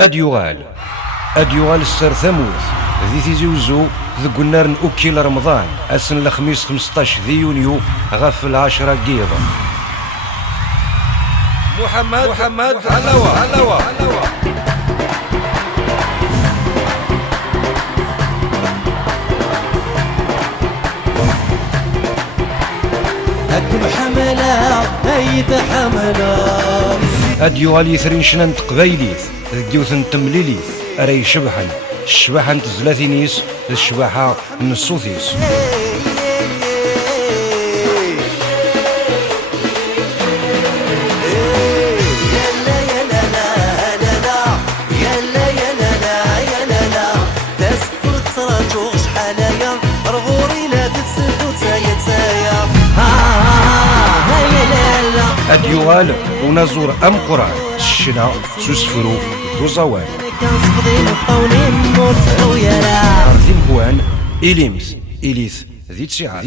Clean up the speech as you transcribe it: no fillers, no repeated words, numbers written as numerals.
اديوغال السر ثموث ذي تيزي وزو ذق النار اوكيل رمضان السن الخميس 15 ذي يونيو غف 10 قيضة. محمد علوا هكم حملة هيت حملة اديوغال يثرين شنان تقبايليث ذديوثن تمليليث اري شبحن الشباحة نتزلاثينيس الشباحة نصوثيس. اديوغال ونزور ام قران الشنا سوسفرو ذو زوال أرثم هوان إليمث إليث ذي تسعة